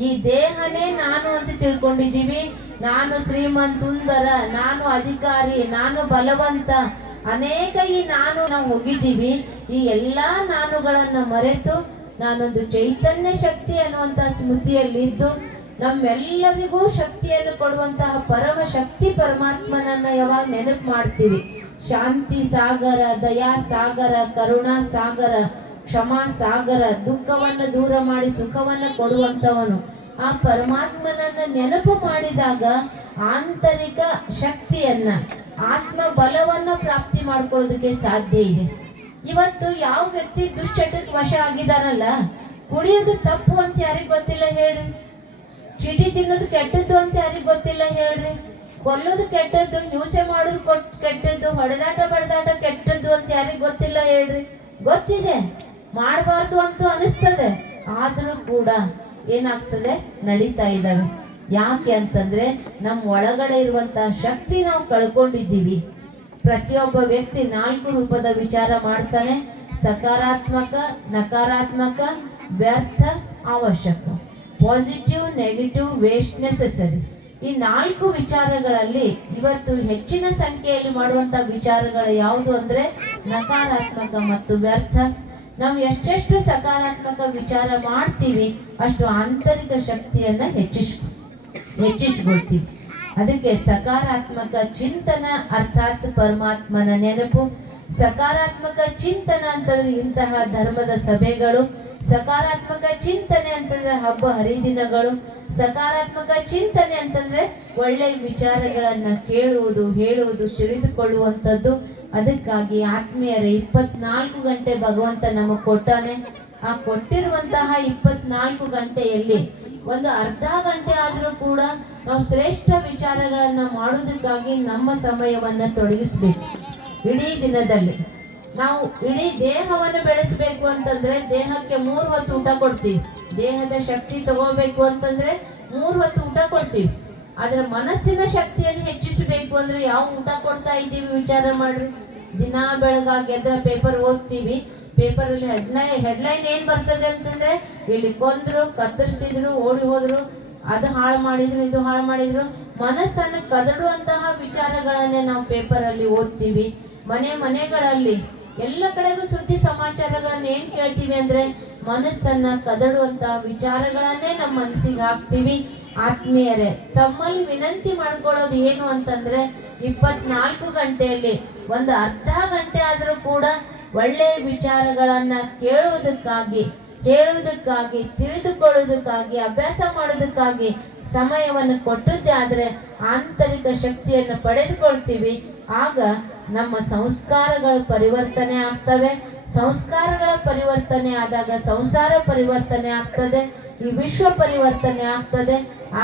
ಈ ದೇಹನೇ ನಾನು ಅಂತ ತಿಳ್ಕೊಂಡಿದ್ದೀವಿ. ನಾನು ಶ್ರೀಮಂತುಂದರ, ನಾನು ಅಧಿಕಾರಿ, ನಾನು ಬಲವಂತ. ಅನೇಕ ಈ ನಾನು ನಾವು ಹೋಗಿದ್ದೀವಿ. ಈ ಎಲ್ಲಾ ನಾನುಗಳನ್ನ ಮರೆತು ನಾನೊಂದು ಚೈತನ್ಯ ಶಕ್ತಿ ಅನ್ನುವಂತಹ ಸ್ಮೃತಿಯಲ್ಲಿದ್ದು ನಮ್ಮೆಲ್ಲರಿಗೂ ಶಕ್ತಿಯನ್ನು ಕೊಡುವಂತಹ ಪರಮ ಶಕ್ತಿ ಪರಮಾತ್ಮನನ್ನ ಯಾವಾಗ ನೆನಪು ಮಾಡ್ತೀವಿ. ಶಾಂತಿ ಸಾಗರ, ದಯಾ ಸಾಗರ, ಕರುಣಾ ಸಾಗರ. ಕ್ಷಮಾ ಸಾಗರ, ದುಃಖವನ್ನು ದೂರ ಮಾಡಿ ಸುಖವನ್ನು ಕೊಡುವಂಥವನು ಆ ಪರಮಾತ್ಮನನ್ನ ನೆನಪು ಮಾಡಿದಾಗ ಆಂತರಿಕ ಶಕ್ತಿಯನ್ನ ಆತ್ಮ ಬಲವನ್ನ ಪ್ರಾಪ್ತಿ ಮಾಡ್ಕೊಳ್ಳೋದಕ್ಕೆ ಸಾಧ್ಯ ಇದೆ. ಇವತ್ತು ಯಾವ ವ್ಯಕ್ತಿ ದುಶ್ಚಟಕ್ಕೆ ವಶ ಆಗಿದಾನಲ್ಲ, ಕುಡಿಯೋದು ತಪ್ಪು ಅಂತ ಯಾರಿಗ್ ಗೊತ್ತಿಲ್ಲ ಹೇಳ್ರಿ? ಚಿಟಿ ತಿನ್ನೋದು ಕೆಟ್ಟದ್ದು ಅಂತ ಯಾರಿಗ್ ಗೊತ್ತಿಲ್ಲ ಹೇಳ್ರಿ? ಕೊಲ್ಲೋದು ಕೆಟ್ಟದ್ದು, ಹಿಂಸೆ ಮಾಡೋದು ಕೊಟ್, ಕೆಟ್ಟದ್ದು, ಹೊಡೆದಾಟ, ಬಡದಾಟ ಕೆಟ್ಟದ್ದು ಅಂತ ಯಾರಿಗ್ ಗೊತ್ತಿಲ್ಲ ಹೇಳ್ರಿ? ಗೊತ್ತಿದೆ. ಮಾಡಬಾರ್ದು ಅಂತ ಅನಿಸ್ತದೆ ಆದರೂ ಕೂಡ ಏನಾಗ್ತದೆ? ನಡೀತಾ ಇದ್ದಾವೆ. ಯಾಕೆ ಅಂತಂದ್ರೆ ನಮ್ಮ ಒಳಗಡೆ ಇರುವಂತಹ ಶಕ್ತಿ ನಾವು ಕಳ್ಕೊಂಡಿದ್ದೀವಿ. ಪ್ರತಿಯೊಬ್ಬ ವ್ಯಕ್ತಿ ನಾಲ್ಕು ರೂಪದ ವಿಚಾರ ಮಾಡ್ತಾನೆ. ಸಕಾರಾತ್ಮಕ, ನಕಾರಾತ್ಮಕ, ವ್ಯರ್ಥ, ಅವಶ್ಯಕ. Positive, negative, waste, necessary. ಈ ನಾಲ್ಕು ವಿಚಾರಗಳಲ್ಲಿ ಇವತ್ತು ಹೆಚ್ಚಿನ ಸಂಖ್ಯೆಯಲ್ಲಿ ಮಾಡುವಂತ ವಿಚಾರಗಳು ಯಾವುದು ಅಂದ್ರೆ ನಕಾರಾತ್ಮಕ ಮತ್ತು ವ್ಯರ್ಥ. ನಾವು ಎಷ್ಟೆಷ್ಟು ಸಕಾರಾತ್ಮಕ ವಿಚಾರ ಮಾಡ್ತೀವಿ, ಅಷ್ಟು ಆಂತರಿಕ ಶಕ್ತಿಯನ್ನ ಹೆಚ್ಚಿಸ್ ಹೆಚ್ಚಿಸ್ಕೊಳ್ತೀವಿ. ಅದಕ್ಕೆ ಸಕಾರಾತ್ಮಕ ಚಿಂತನ ಅರ್ಥಾತ್ ಪರಮಾತ್ಮನ ನೆನಪು. ಸಕಾರಾತ್ಮಕ ಚಿಂತನ ಅಂತಂದ್ರೆ ಇಂತಹ ಧರ್ಮದ ಸಭೆಗಳು. ಸಕಾರಾತ್ಮಕ ಚಿಂತನೆ ಅಂತಂದ್ರೆ ಹಬ್ಬ ಹರಿದಿನಗಳು. ಸಕಾರಾತ್ಮಕ ಚಿಂತನೆ ಅಂತಂದ್ರೆ ಒಳ್ಳೆ ವಿಚಾರಗಳನ್ನ ಕೇಳುವುದು, ಹೇಳುವುದು, ತಿಳಿದುಕೊಳ್ಳುವಂಥದ್ದು. ಅದಕ್ಕಾಗಿ ಆತ್ಮೀಯರೇ, ಇಪ್ಪತ್ನಾಲ್ಕು ಗಂಟೆ ಭಗವಂತ ನಮಗೆ ಕೊಟ್ಟಾನೆ. ಆ ಕೊಟ್ಟಿರುವಂತಹ ಇಪ್ಪತ್ನಾಲ್ಕು ಗಂಟೆಯಲ್ಲಿ ಒಂದು ಅರ್ಧ ಗಂಟೆ ಆದರೂ ಕೂಡ ನಾವು ಶ್ರೇಷ್ಠ ವಿಚಾರಗಳನ್ನ ಮಾಡೋದಕ್ಕಾಗಿ ನಮ್ಮ ಸಮಯವನ್ನ ತೊಡಗಿಸ್ಬೇಕು. ಇಡೀ ದಿನದಲ್ಲಿ ನಾವು ಇಡೀ ದೇಹವನ್ನು ಬೆಳೆಸಬೇಕು ಅಂತಂದ್ರೆ ದೇಹಕ್ಕೆ ಮೂರು ಹೊತ್ತು ಊಟ ಕೊಡ್ತೀವಿ. ದೇಹದ ಶಕ್ತಿ ತಗೋಬೇಕು ಅಂತಂದ್ರೆ ಮೂರು ಹೊತ್ತು ಊಟ ಕೊಡ್ತೀವಿ. ಆದ್ರೆ ಮನಸ್ಸಿನ ಶಕ್ತಿಯನ್ನು ಹೆಚ್ಚಿಸಬೇಕು ಅಂದ್ರೆ ಯಾವ ಊಟ ಕೊಡ್ತಾ ಇದ್ದೀವಿ ವಿಚಾರ ಮಾಡ್ರಿ. ದಿನಾ ಬೆಳಗಾಗಿ ಗೆದ್ದ ಪೇಪರ್ ಓದ್ತೀವಿ. ಪೇಪರ್ ಅಲ್ಲಿ ಹೆಡ್ಲೈನ್ ಹೆಡ್ಲೈನ್ ಏನ್ ಬರ್ತದೆ ಅಂತಂದ್ರೆ ಇಲ್ಲಿ ಕೊಂದ್ರು, ಕತ್ತರಿಸಿದ್ರು, ಓಡಿ ಹೋದ್ರು, ಅದು ಹಾಳು ಮಾಡಿದ್ರು, ಇದು ಹಾಳು ಮಾಡಿದ್ರು. ಮನಸ್ಸನ್ನು ಕದಡುವಂತಹ ವಿಚಾರಗಳನ್ನೇ ನಾವು ಪೇಪರ್ ಅಲ್ಲಿ ಓದ್ತೀವಿ. ಮನೆ ಮನೆಗಳಲ್ಲಿ ಎಲ್ಲ ಕಡೆಗೂ ಸುದ್ದಿ ಸಮಾಚಾರಗಳನ್ನ ಏನ್ ಕೇಳ್ತೀವಿ ಅಂದ್ರೆ ಮನಸ್ಸನ್ನ ಕದಡುವಂತಹ ವಿಚಾರಗಳನ್ನೇ ನಮ್ಮ ಮನಸ್ಸಿಗೆ ಹಾಕ್ತೀವಿ. ಆತ್ಮೀಯರೇ, ತಮ್ಮಲ್ಲಿ ವಿನಂತಿ ಮಾಡ್ಕೊಳ್ಳೋದು ಏನು ಅಂತಂದ್ರೆ ಇಪ್ಪತ್ನಾಲ್ಕು ಗಂಟೆಯಲ್ಲಿ, ಒಂದು ಅರ್ಧ ಗಂಟೆ ಆದರೂ ಕೂಡ ಒಳ್ಳೆಯ ವಿಚಾರಗಳನ್ನ ಕೇಳುವುದಕ್ಕಾಗಿ ಕೇಳುವುದಕ್ಕಾಗಿ, ತಿಳಿದುಕೊಳ್ಳುವುದಕ್ಕಾಗಿ, ಅಭ್ಯಾಸ ಮಾಡೋದಕ್ಕಾಗಿ ಸಮಯವನ್ನು ಕೊಟ್ಟದ್ದೇ ಆದರೆ ಆಂತರಿಕ ಶಕ್ತಿಯನ್ನು ಪಡೆದುಕೊಳ್ತೀವಿ. ಆಗ ನಮ್ಮ ಸಂಸ್ಕಾರಗಳು ಪರಿವರ್ತನೆ ಆಗ್ತವೆ. ಸಂಸ್ಕಾರಗಳ ಪರಿವರ್ತನೆ ಆದಾಗ ಸಂಸಾರ ಪರಿವರ್ತನೆ ಆಗ್ತದೆ. ಈ ವಿಶ್ವ ಪರಿವರ್ತನೆ ಆಗ್ತದೆ,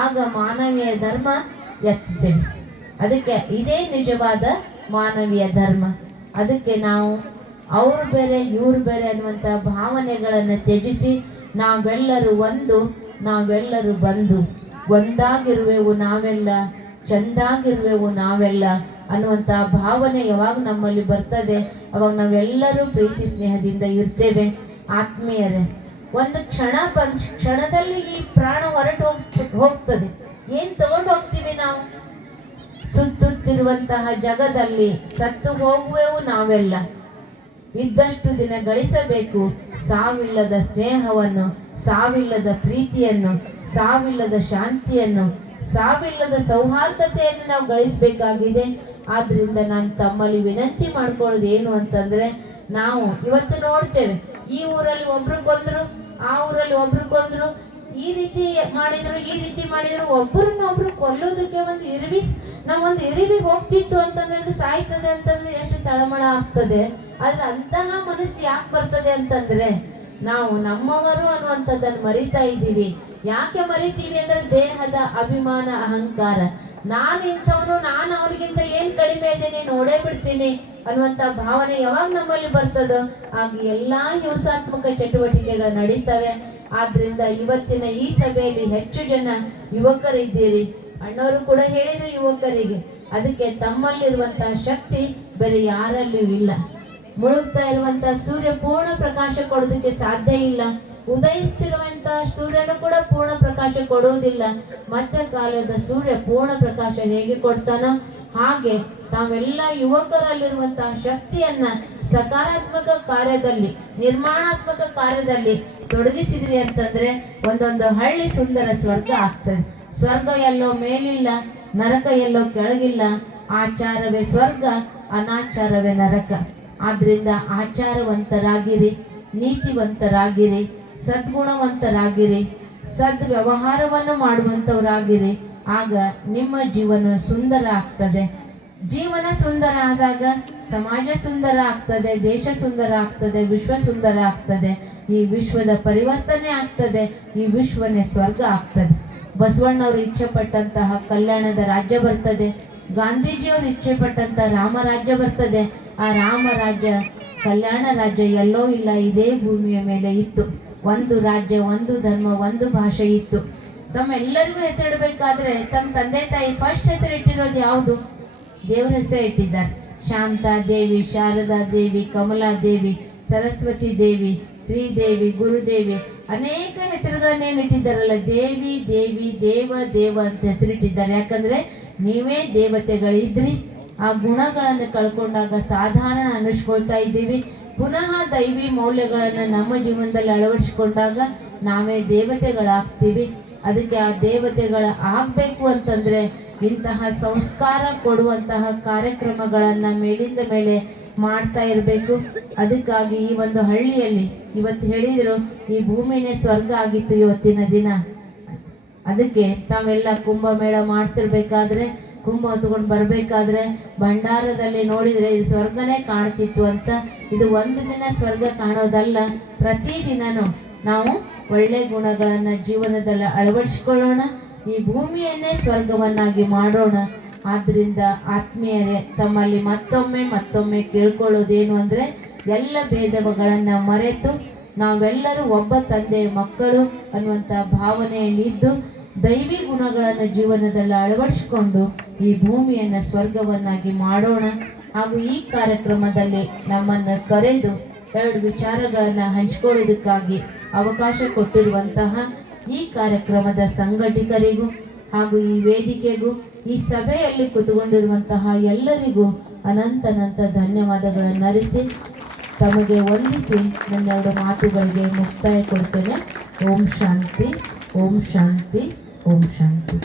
ಆಗ ಮಾನವೀಯ ಧರ್ಮ ಎತ್ತುತ್ತೇವೆ ಅದಕ್ಕೆ ಇದೇ ನಿಜವಾದ ಮಾನವೀಯ ಧರ್ಮ. ಅದಕ್ಕೆ ನಾವು ಅವ್ರು ಬೇರೆ, ಇವ್ರು ಬೇರೆ ಅನ್ನುವಂಥ ಭಾವನೆಗಳನ್ನು ತ್ಯಜಿಸಿ ನಾವೆಲ್ಲರೂ ಒಂದು, ನಾವೆಲ್ಲರೂ ಬಂದು ಒಂದಾಗಿರುವೆವು ನಾವೆಲ್ಲ, ಚಂದಾಗಿರುವೆವು ನಾವೆಲ್ಲ ಅನ್ನುವಂಥ ಭಾವನೆ ಯಾವಾಗ ನಮ್ಮಲ್ಲಿ ಬರ್ತದೆ, ಅವಾಗ ನಾವೆಲ್ಲರೂ ಪ್ರೀತಿ ಸ್ನೇಹದಿಂದ ಇರ್ತೇವೆ. ಆತ್ಮೀಯರೇ ಒಂದು ಕ್ಷಣ ಪಂಚ, ಕ್ಷಣದಲ್ಲಿ ಈ ಪ್ರಾಣ ಹೊರಟು ಹೋಗ್ತ, ಹೋಗ್ತದೆ. ಏನ್ ತಗೊಂಡು ಹೋಗ್ತೀವಿ ನಾವು? ಸುತ್ತುತ್ತಿರುವಂತಹ ಜಗದಲ್ಲಿ ಸತ್ತು ಹೋಗುವೆವು ನಾವೆಲ್ಲ. ಇದ್ದಷ್ಟು ದಿನ ಗಳಿಸಬೇಕು. ಸಾವಿಲ್ಲದ ಸ್ನೇಹವನ್ನು, ಸಾವಿಲ್ಲದ ಪ್ರೀತಿಯನ್ನು, ಸಾವಿಲ್ಲದ ಶಾಂತಿಯನ್ನು, ಸಾವಿಲ್ಲದ ಸೌಹಾರ್ದತೆಯನ್ನು ನಾವು ಗಳಿಸಬೇಕಾಗಿದೆ. ಆದ್ರಿಂದ ನಾನು ತಮ್ಮಲ್ಲಿ ವಿನಂತಿ ಮಾಡ್ಕೊಳ್ಳೋದು ಏನು ಅಂತಂದ್ರೆ, ನಾವು ಇವತ್ತು ನೋಡ್ತೇವೆ. ಈ ಊರಲ್ಲಿ ಒಬ್ರು ಕೊಂದ್ರು ಆ ಊರಲ್ಲಿ ಒಬ್ರು ಕೊಂದ್ರು ಈ ರೀತಿ ಮಾಡಿದ್ರು, ಈ ರೀತಿ ಮಾಡಿದ್ರು, ಒಬ್ಬರನ್ನ ಒಬ್ರು ಕೊಲ್ಲೋದಕ್ಕೆ ಒಂದು ಇರಿವಿ, ನಾವ್ ಒಂದು ಇರಿವಿ ಹೋಗ್ತಿತ್ತು ಅಂತಂದ್ರೆ ಅದು ಸಾಯ್ತದೆ ಅಂತಂದ್ರೆ ಎಷ್ಟು ತಳಮಳ ಆಗ್ತದೆ. ಆದ್ರೆ ಅಂತಹ ಮನಸ್ಸು ಯಾಕೆ ಬರ್ತದೆ ಅಂತಂದ್ರೆ, ನಾವು ನಮ್ಮವರು ಅನ್ನುವಂಥದ್ದನ್ನು ಮರಿತಾ ಇದ್ದೀವಿ. ಯಾಕೆ ಮರಿತೀವಿ ಅಂದ್ರೆ ದೇಹದ ಅಭಿಮಾನ, ಅಹಂಕಾರ. ನಾನು ಇಂಥವನು, ನಾನು ಅವ್ರಿಗಿಂತ ಏನ್ ಕಡಿಮೆ ಇದ್ದೀನಿ, ನೋಡೇ ಬಿಡ್ತೀನಿ ಅನ್ನುವಂತ ಭಾವನೆ ಯಾವಾಗ ನಮ್ಮಲ್ಲಿ ಬರ್ತದೋ, ಆಗ ಎಲ್ಲಾ ಹಿಂಸಾತ್ಮಕ ಚಟುವಟಿಕೆಗಳು ನಡೀತವೆ. ಆದ್ರಿಂದ ಇವತ್ತಿನ ಈ ಸಭೆಯಲ್ಲಿ ಹೆಚ್ಚು ಜನ ಯುವಕರಿದ್ದೀರಿ. ಅಣ್ಣವರು ಕೂಡ ಹೇಳಿದ್ರು ಯುವಕರಿಗೆ. ಅದಕ್ಕೆ ತಮ್ಮಲ್ಲಿರುವಂತಹ ಶಕ್ತಿ ಬೇರೆ ಯಾರಲ್ಲೂ ಇಲ್ಲ. ಮುಳುಗ್ತಾ ಇರುವಂತ ಸೂರ್ಯ ಪೂರ್ಣ ಪ್ರಕಾಶ ಕೊಡೋದಕ್ಕೆ ಸಾಧ್ಯ ಇಲ್ಲ. ಸೂರ್ಯನು ಕೂಡ ಪೂರ್ಣ ಪ್ರಕಾಶ ಕೊಡುವುದಿಲ್ಲ. ಮಧ್ಯ ಕಾಲದ ಸೂರ್ಯ ಪೂರ್ಣ ಪ್ರಕಾಶ ಹೇಗೆ ಕೊಡ್ತಾನೋ ಹಾಗೆ ತಾವೆಲ್ಲ ಯುವಕರಲ್ಲಿರುವಂತಹ ಶಕ್ತಿಯನ್ನ ಸಕಾರಾತ್ಮಕ ಕಾರ್ಯದಲ್ಲಿ, ನಿರ್ಮಾಣಾತ್ಮಕ ಕಾರ್ಯದಲ್ಲಿ ತೊಡಗಿಸಿದ್ರಿ ಅಂತಂದ್ರೆ ಒಂದೊಂದು ಹಳ್ಳಿ ಸುಂದರ ಸ್ವರ್ಗ ಆಗ್ತದೆ. ಸ್ವರ್ಗ ಎಲ್ಲೋ ಮೇಲಿಲ್ಲ, ನರಕ ಎಲ್ಲೋ ಕೆಳಗಿಲ್ಲ, ಆಚಾರವೇ ಸ್ವರ್ಗ, ಅನಾಚಾರವೇ ನರಕ. ಆದ್ರಿಂದ ಆಚಾರವಂತರಾಗಿರಿ, ನೀತಿವಂತರಾಗಿರಿ ಸದ್ಗುಣವಂತರಾಗಿರಿ ಸದ್ ವ್ಯವಹಾರವನ್ನು ಮಾಡುವಂತವರಾಗಿರಿ. ಆಗ ನಿಮ್ಮ ಜೀವನ ಸುಂದರ ಆಗ್ತದೆ ಜೀವನ ಸುಂದರ ಆದಾಗ ಸಮಾಜ ಸುಂದರ ಆಗ್ತದೆ ದೇಶ ಸುಂದರ ಆಗ್ತದೆ ವಿಶ್ವ ಸುಂದರ ಆಗ್ತದೆ ಈ ವಿಶ್ವದ ಪರಿವರ್ತನೆ ಆಗ್ತದೆ, ಈ ವಿಶ್ವನೇ ಸ್ವರ್ಗ ಆಗ್ತದೆ. ಬಸವಣ್ಣವರು ಇಚ್ಛೆ ಪಟ್ಟಂತಹ ಕಲ್ಯಾಣದ ರಾಜ್ಯ ಬರ್ತದೆ. ಗಾಂಧೀಜಿಯವರು ಇಚ್ಛೆ ಪಟ್ಟಂತ ರಾಮರಾಜ್ಯ ಬರ್ತದೆ. ಆ ರಾಮರಾಜ್ಯ ಕಲ್ಯಾಣ ರಾಜ್ಯ ಎಲ್ಲೋ ಇಲ್ಲ, ಇದೇ ಭೂಮಿಯ ಮೇಲೆ ಇತ್ತು. ಒಂದು ರಾಜ್ಯ, ಒಂದು ಧರ್ಮ, ಒಂದು ಭಾಷೆ ಇತ್ತು. ತಮ್ಮೆಲ್ಲರಿಗೂ ಹೆಸರಿಡಬೇಕಾದ್ರೆ ತಮ್ಮ ತಂದೆ ತಾಯಿ ಫಸ್ಟ್ ಹೆಸರಿಟ್ಟಿರೋದು ಯಾವುದು? ದೇವರ ಹೆಸರೇ ಇಟ್ಟಿದ್ದಾರೆ ಶಾಂತ ದೇವಿ, ಶಾರದಾ ದೇವಿ, ಕಮಲಾ ದೇವಿ, ಸರಸ್ವತಿ ದೇವಿ ಶ್ರೀದೇವಿ ಗುರುದೇವಿ ಅನೇಕ ಹೆಸರುಗಳನ್ನೇನು ಇಟ್ಟಿದ್ದಾರಲ್ಲ? ದೇವಿ ದೇವಿ, ದೇವ ದೇವ ಅಂತ ಹೆಸರಿಟ್ಟಿದ್ದಾರೆ. ಯಾಕಂದ್ರೆ ನೀವೇ ದೇವತೆಗಳಿದ್ರಿ. ಆ ಗುಣಗಳನ್ನು ಕಳ್ಕೊಂಡಾಗ ಸಾಧಾರಣ ಅನ್ನಿಸ್ಕೊಳ್ತಾ ಇದ್ದೀವಿ. ಪುನಃ ದೈವಿ ಮೌಲ್ಯಗಳನ್ನು ನಮ್ಮ ಜೀವನದಲ್ಲಿ ಅಳವಡಿಸಿಕೊಂಡಾಗ ನಾವೇ ದೇವತೆಗಳಾಗ್ತೀವಿ. ಅದಕ್ಕೆ ಆ ದೇವತೆಗಳ ಆಗ್ಬೇಕು ಅಂತಂದ್ರೆ ಇಂತಹ ಸಂಸ್ಕಾರ ಕೊಡುವಂತಹ ಕಾರ್ಯಕ್ರಮಗಳನ್ನ ಮೇಲಿಂದ ಮೇಲೆ ಮಾಡ್ತಾ ಇರಬೇಕು. ಅದಕ್ಕಾಗಿ ಈ ಒಂದು ಹಳ್ಳಿಯಲ್ಲಿ ಇವತ್ತು ಹೇಳಿದ್ರು, ಈ ಭೂಮಿನೇ ಸ್ವರ್ಗ ಆಗಿತ್ತು ಇವತ್ತಿನ ದಿನ. ಅದಕ್ಕೆ ತಾವೆಲ್ಲ ಕುಂಭಮೇಳ ಮಾಡ್ತಿರ್ಬೇಕಾದ್ರೆ ಕುಂಭ ಹೊತ್ಕೊಂಡು ಬರಬೇಕಾದ್ರೆ ಭಂಡಾರದಲ್ಲಿ ನೋಡಿದರೆ ಇದು ಸ್ವರ್ಗನೇ ಕಾಣ್ತಿತ್ತು ಅಂತ. ಇದು ಒಂದು ದಿನ ಸ್ವರ್ಗ ಕಾಣೋದಲ್ಲ ಪ್ರತಿದಿನನೂ ನಾವು ಒಳ್ಳೆ ಗುಣಗಳನ್ನು ಜೀವನದಲ್ಲಿ ಅಳವಡಿಸ್ಕೊಳ್ಳೋಣ, ಈ ಭೂಮಿಯನ್ನೇ ಸ್ವರ್ಗವನ್ನಾಗಿ ಮಾಡೋಣ. ಆದ್ದರಿಂದ ಆತ್ಮೀಯರೇ, ತಮ್ಮಲ್ಲಿ ಮತ್ತೊಮ್ಮೆ ಮತ್ತೊಮ್ಮೆ ಕೇಳ್ಕೊಳ್ಳೋದೇನು ಅಂದರೆ, ಎಲ್ಲ ಭೇದಗಳನ್ನು ಮರೆತು ನಾವೆಲ್ಲರೂ ಒಬ್ಬ ತಂದೆ ಮಕ್ಕಳು ಅನ್ನುವಂಥ ಭಾವನೆಯಲ್ಲಿದ್ದು ದೈವಿ ಗುಣಗಳನ್ನು ಜೀವನದಲ್ಲಿ ಅಳವಡಿಸಿಕೊಂಡು ಈ ಭೂಮಿಯನ್ನು ಸ್ವರ್ಗವನ್ನಾಗಿ ಮಾಡೋಣ. ಹಾಗೂ ಈ ಕಾರ್ಯಕ್ರಮದಲ್ಲಿ ನಮ್ಮನ್ನು ಕರೆದು ಎರಡು ವಿಚಾರಗಳನ್ನು ಹಂಚಿಕೊಳ್ಳೋದಕ್ಕಾಗಿ ಅವಕಾಶ ಕೊಟ್ಟಿರುವಂತಹ ಈ ಕಾರ್ಯಕ್ರಮದ ಸಂಘಟಕರಿಗೂ ಹಾಗೂ ಈ ವೇದಿಕೆಗೂ, ಈ ಸಭೆಯಲ್ಲಿ ಕುತ್ಕೊಂಡಿರುವಂತಹ ಎಲ್ಲರಿಗೂ ಅನಂತನಂತ ಧನ್ಯವಾದಗಳನ್ನು ಅರಿಸಿ ತಮಗೆ ವಂದಿಸಿ ನನ್ನೆರಡು ಮಾತುಗಳಿಗೆ ಮುಕ್ತಾಯ ಕೊಡ್ತೇನೆ. ಓಂ ಶಾಂತಿ ಓಂ ಶಾಂತಿ. ಓಂ ಶಾಂತಿ